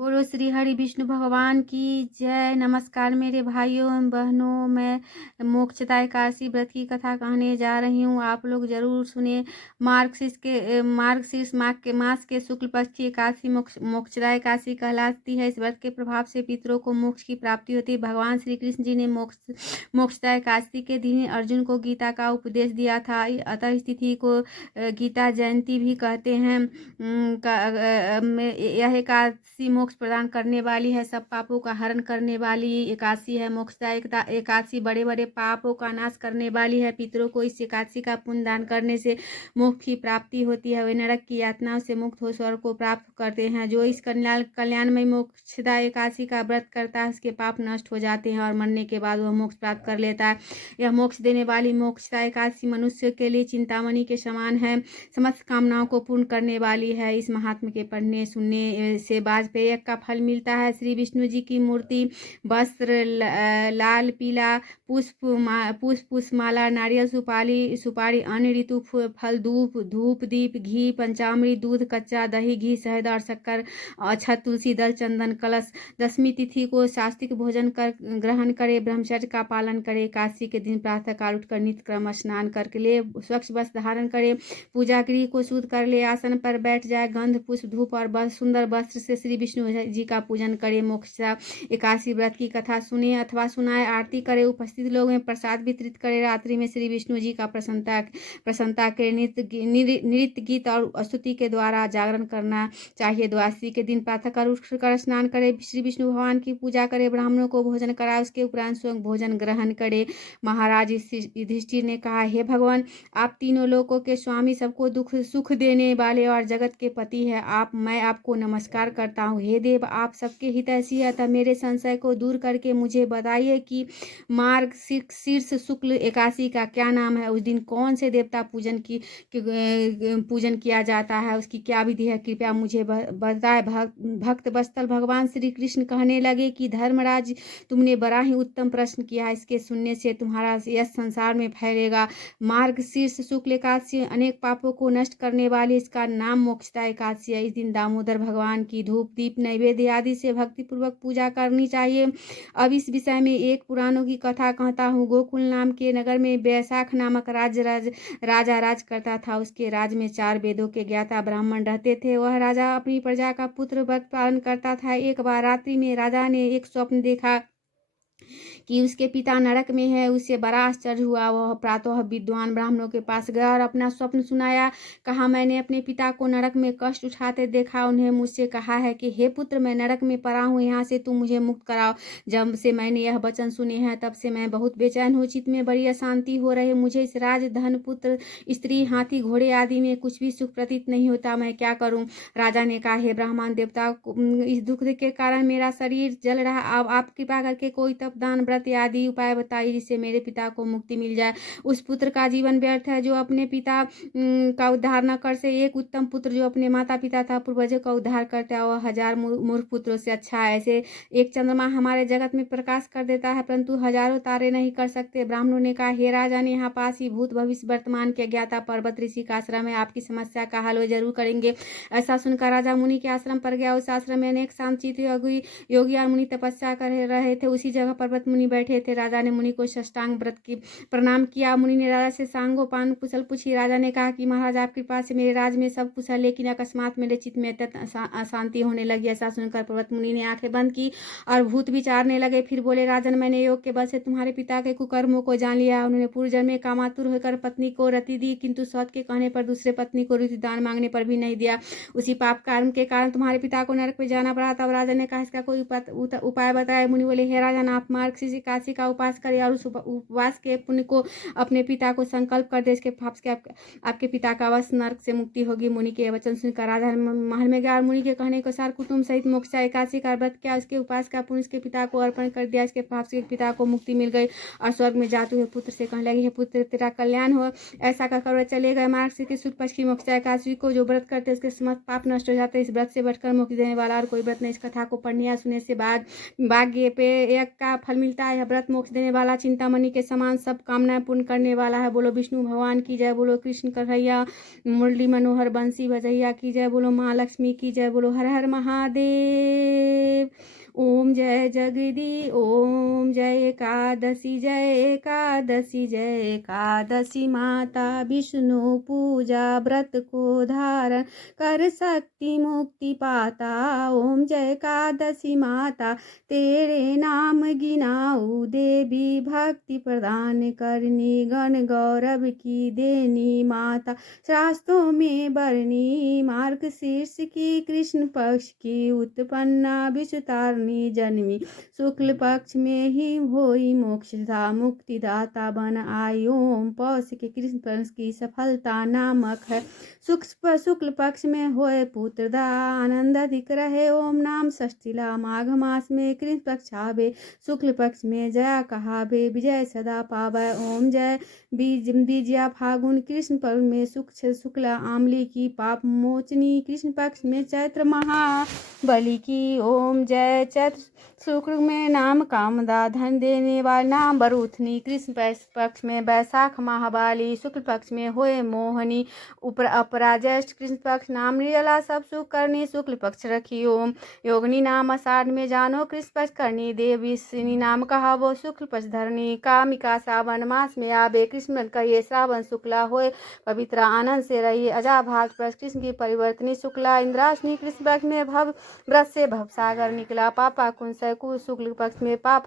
बोलो श्री हरि विष्णु भगवान की जय। नमस्कार मेरे भाइयों एवं बहनों, मैं मोक्षदा एकादशी व्रत की कथा कहने जा रही हूँ। आप लोग जरूर सुने। मार्गशीर्ष मास के शुक्ल पक्ष की एकादशी मोक्षदा एकादशी कहलाती है। इस व्रत के प्रभाव से पितरों को मोक्ष की प्राप्ति होती है। भगवान श्री कृष्ण जी ने मोक्षदा एकादशी के दिन अर्जुन को गीता का उपदेश दिया था। अतः इस तिथि को गीता जयंती भी कहते हैं। यह एकादशी मोक्ष प्रदान करने वाली है, सब पापों का हरण करने वाली एकादशी है। मोक्षदा एकादशी बड़े बड़े पापों का नाश करने वाली है। पितरों को इस एकादशी का पुण्य दान करने से मोक्ष की प्राप्ति होती है। वे नरक की यातनाओं से मुक्त हो स्वर्ग को प्राप्त करते हैं। जो इस कल्याणमय मोक्षदा एकादशी का व्रत करता है उसके पाप नष्ट हो जाते हैं और मरने के बाद वह मोक्ष प्राप्त कर लेता है। यह मोक्ष देने वाली मोक्षदा एकादशी मनुष्य के लिए चिंतामणि के समान है, समस्त कामनाओं को पूर्ण करने वाली है। इस महात्म के पढ़ने सुनने से वाजपेय का फल मिलता है। श्री विष्णु जी की मूर्ति, वस्त्र लाल पीला, पुष्पमाला, नारियल सुपारी, अन्य ऋतु फल, धूप दीप, घी, पंचामृत, दूध, कच्चा दही, घी, शहद और शक्कर, अक्षत, तुलसी दल, चंदन, कलश। दशमी तिथि को सात्विक भोजन कर ग्रहण करे, ब्रह्मचर्य का पालन करे। एकादशी के दिन प्रातः काल उठकर नित्य क्रम स्नान करके ले, स्वच्छ वस्त्र धारण करे, पूजा गृह को शुद्ध कर ले, आसन पर बैठ जाए, गंध पुष्प धूप और सुंदर वस्त्र से श्री विष्णु जी का पूजन करे। मोक्षदा एकादशी व्रत की कथा सुने अथवा सुनाए, आरती करे, उपस्थित लोगों में प्रसाद वितरित करे। रात्रि में श्री विष्णु जी का प्रसन्नता के नृत्य गीत और स्तुति के द्वारा जागरण करना चाहिए। द्वादशी के दिन प्रातः काल उठकर स्नान करे, श्री विष्णु भगवान की पूजा करे, ब्राह्मणों को भोजन कराए, उसके उपरांत स्वयं भोजन ग्रहण करे। महाराज युधिष्ठिर ने कहा, हे भगवान, आप तीनों लोकों के स्वामी, सबको दुख सुख देने वाले और जगत के पति है। मैं आपको नमस्कार करता हूँ। हे देव, आप सबके हितैषी है, तब मेरे संशय को दूर करके मुझे बताइए कि मार्गशीर्ष शुक्ल एकादशी का क्या नाम है। उस दिन कौन से देवता पूजन किया जाता है, उसकी क्या विधि है, कृपया मुझे बताए। भक्त वत्सल भगवान श्री कृष्ण कहने लगे कि धर्मराज, तुमने बड़ा ही उत्तम प्रश्न किया है। इसके सुनने से तुम्हारा यश संसार में फैलेगा। मार्गशीर्ष शुक्ल एकादशी अनेक पापों को नष्ट करने वाली, इसका नाम मोक्षदा एकादशी है। इस दिन दामोदर भगवान की धूप दीप नैवेद्य आदि से भक्ति पूर्वक पूजा करनी चाहिए। अब इस विषय में एक पुराणों की कथा कहता हूँ। गोकुल नाम के नगर में वैशाख नामक राजा राज करता था। उसके राज में 4 वेदों के ज्ञाता ब्राह्मण रहते थे। वह राजा अपनी प्रजा का पुत्र व्रत पालन करता था। एक बार रात्रि में राजा ने एक स्वप्न देखा कि उसके पिता नरक में है। उसे बड़ा आश्चर्य हुआ। वह प्रातः विद्वान ब्राह्मणों के पास गया और अपना स्वप्न सुनाया। कहा, मैंने अपने पिता को नरक में कष्ट उठाते देखा। उन्हें मुझसे कहा है कि हे पुत्र, मैं नरक में पड़ा हूँ, यहाँ से तुम मुझे मुक्त कराओ। जब से मैंने यह वचन सुने हैं तब से मैं बहुत बेचैन हूँ, चित्त में बड़ी अशांति हो रही। मुझे इस राज धन पुत्र स्त्री हाथी घोड़े आदि में कुछ भी सुख प्रतीत नहीं होता, मैं क्या करूँ। राजा ने कहा, हे ब्राह्मण देवता, इस दुख के कारण मेरा शरीर जल रहा। अब आप कृपा करके कोई तपदान व्रत आदि उपाय बताइए जिससे मेरे पिता को मुक्ति मिल जाए। उस पुत्र का जीवन व्यर्थ है जो अपने पिता का उद्धार न कर से एक उत्तम पुत्र जो अपने माता पिता था पूर्वजों का उद्धार करता है, वह 1000 मूर्ख पुत्रों से अच्छा है। ऐसे एक चंद्रमा हमारे जगत में प्रकाश कर देता है, परंतु हजारों तारे नहीं कर सकते। ब्राह्मणों ने कहा, हे राजा, ने यहाँ पास ही भूत भविष्य वर्तमान के ज्ञाता पर्वत ऋषि का आश्रम है, आपकी समस्या का हल जरूर करेंगे। ऐसा सुनकर राजा मुनि के आश्रम पर गया। उस आश्रम में अनेक शांतचित्त योगी और मुनि तपस्या कर रहे थे। उसी जगह पर्वत मुनि बैठे थे। राजा ने मुनि को साष्टांग व्रत की प्रणाम किया। मुनि ने राजा से सांगोपांग कुशल पूछी। राजा ने कहा कि महाराज, आपकी कृपा से मेरे राज में सब कुछ है, लेकिन अकस्मात मेरे चित्त में अत्यंत अशांति होने लगी। ऐसा सुनकर पर्वत मुनि ने आंखें बंद की और भूत विचारने लगे। फिर बोले, राजन, मैंने योग के बल से तुम्हारे पिता के कुकर्मों को जान लिया। उन्होंने पूर्व जन्म में कामातुर होकर पत्नी को रति दी, किंतु सौत के कहने पर दूसरे पत्नी को ऋतु दान मांगने पर भी नहीं दिया। उसी पाप कर्म के कारण तुम्हारे पिता को नरक में जाना पड़ा। तब राजा ने कहा, इसका कोई उपाय बताए। मुनि बोले, हे राजन, आप मार्गशीर्ष एकादशी का उपास करें और उस उपवास के पुण्य को अपने पिता को संकल्प कर दे। इसके पाप से आपके पिता का अवश्य नरक से मुक्ति होगी। मुनि के वचन सुनकर राजा महल में गया और मुनि के कहने के अनुसार कुटुंब सहित मोक्षदा एकादशी का व्रत किया। उसके उपास का पुण्य उसके पिता को अर्पण कर दिया। इसके पाप से पिता को मुक्ति मिल गई और स्वर्ग में जाते हुए पुत्र से कहने लगे, हे पुत्र, तेरा कल्याण हो। ऐसा कहकर चले गए। मार्गशीर्ष के शुक्ल पक्ष की मोक्षदा एकादशी को जो व्रत करते उसके समस्त पाप नष्ट हो जाते। इस व्रत से बढ़कर मुक्ति देने वाला और कोई व्रत नहीं। इस कथा को पढ़ने या सुनने से भाग्य पे एक का फल मिलता है। यह व्रत मोक्ष देने वाला, चिंतामणि के समान सब कामनाएं पूर्ण करने वाला है। बोलो विष्णु भगवान की जय, बोलो कृष्ण कन्हैया मुरली मनोहर बंसी भजैया की जय, बोलो माँ लक्ष्मी की जय, बोलो हर हर महादेव। ओम जय जगदी, ओम जय एकादशी, जय एकादशी, जय एकादशी। माता विष्णु पूजा व्रत को धारण कर सकती मुक्ति पाता। ओम जय एकादशी माता, तेरे नाम गिनाऊ देवी, भक्ति प्रदान करनी, गण गौरव की देनी माता। शास्त्रों में बरनी, मार्गशीर्ष की कृष्ण पक्ष की उत्पन्ना, विषतारणी जन्मी, शुक्ल पक्ष में ही होई मोक्षदा, मुक्तिदाता बन आई। ओम पौष के कृष्ण पक्ष की सफलता नामक है, शुक्ल पक्ष में होए पुत्रदा, आनंद अधिक रहे। ओम नाम षष्ठीला, माघ मास में कृष्ण पक्ष आवे, शुक्ल पक्ष में जया कहावे, विजय सदा पावै। ओम जय बीजिया फागुन, कृष्ण पक्ष में शुक्ला आमली की, पाप मोचनी, कृष्ण पक्ष में चैत्र महाबली की। ओम जय चैत्र शुक्ल में नाम कामदा, धन देने वाली नाम बरूथनी, कृष्ण पक्ष में बैसाख महाबाली, शुक्ल पक्ष में होए मोहनी, अपराजेष्ठ, कृष्ण पक्ष नाम निर्जला, सब सुख करनी, शुक्ल पक्ष रखी। ओम योगिनी नाम आषाढ़ में जानो, कृष्ण पक्ष करनी, देवी नाम कहावो, शुक्ल पक्ष धरनी, कामिका सावन मास में आवे, कृष्ण कहिए श्रावण शुक्ला होए पवित्र, आनंद से रहिए अजा भाग पक्ष, कृष्ण की परिवर्तनी शुक्ला, इंद्राशनी, कृष्ण पक्ष में भव व्रत से भव सागर निकला, पापा कुंसय शुक्ल पक्ष में पाप